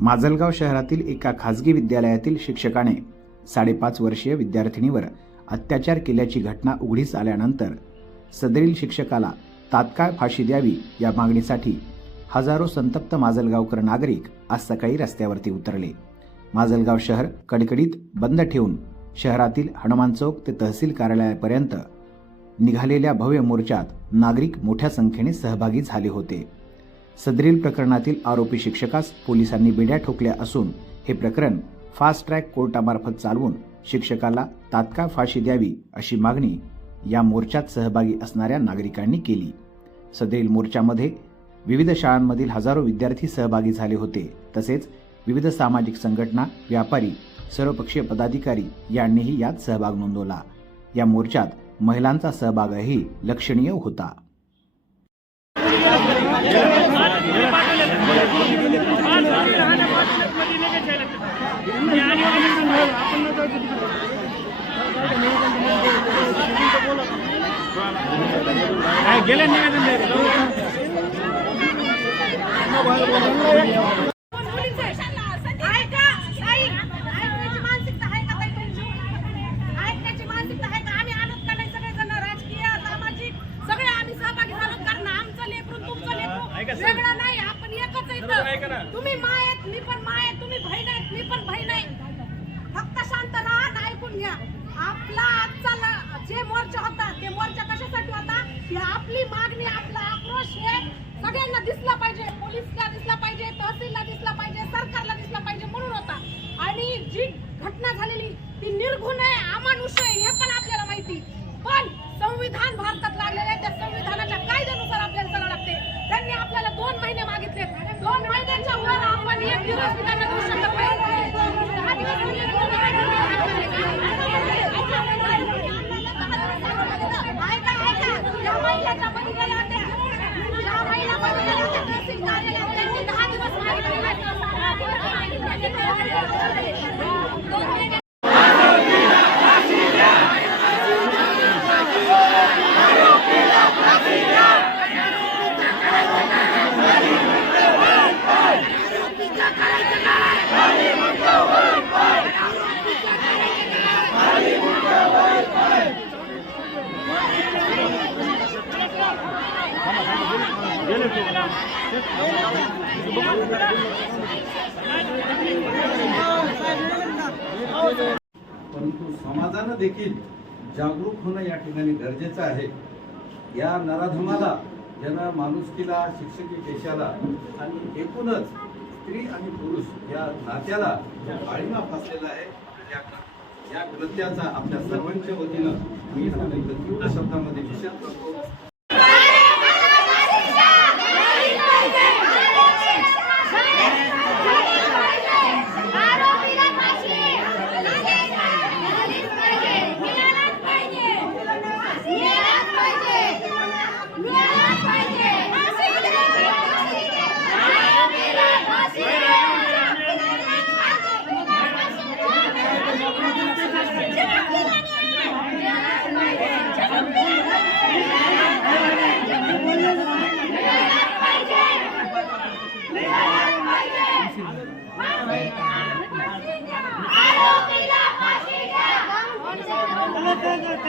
माजलगाव शहरातील एका खाजगी विद्यालयातील शिक्षकाने साडेपाच वर्षीय विद्यार्थिनीवर अत्याचार केल्याची घटना उघडीस आल्यानंतर सदरील शिक्षकाला तात्काळ फाशी द्यावी या मागणीसाठी हजारो संतप्त माजलगावकर नागरिक आज सकाळी रस्त्यावरती उतरले. माजलगाव शहर कडकडीत बंद ठेवून शहरातील हनुमान चौक ते तहसील कार्यालयापर्यंत निघालेल्या भव्य मोर्चात नागरिक मोठ्या संख्येने सहभागी झाले होते. सदरील प्रकरणातील आरोपी शिक्षकास पोलिसांनी बेड्या ठोकल्या असून हे प्रकरण फास्ट ट्रॅक कोर्टामार्फत चालवून शिक्षकाला तात्काळ फाशी द्यावी अशी मागणी या मोर्चात सहभागी असणाऱ्या नागरिकांनी केली. सदरील मोर्चामध्ये विविध शाळांमधील हजारो विद्यार्थी सहभागी झाले होते. तसेच विविध सामाजिक संघटना व्यापारी सर्वपक्षीय पदाधिकारी यांनीही यात सहभाग नोंदवला. या मोर्चात महिलांचा सहभागही लक्षणीय होता. लेकरू सर. वेगळं नाही आपण एकच आहे. तुम्ही माय आहेत मी पण माय आहे तुम्ही बहीण आहेत मी पण बहीण आहे फक्त शांत राहा आणि ऐकून घ्या. आपला आजचा जे मोर्चा होता ते मोर्चा कशासाठी होता? की आपली मागणी आपला आक्रोश हे सगळ्यांना दिसला पाहिजे. पोलीसला दिसला पाहिजे तहसीलला दिसला Yeah. परंतु समाजानं देखील जागरूक होणं या ठिकाणी गरजेचं आहे. या नराधमाला ज्यानं माणुसकीला शिक्षकी पेशाला आणि एकूणच स्त्री आणि पुरुष या नात्याला जो फासलेला आहे या या कृत्याचा आपल्या सर्वांच्या वतीनं मी तीव्र शब्दामध्ये निषेध करतो.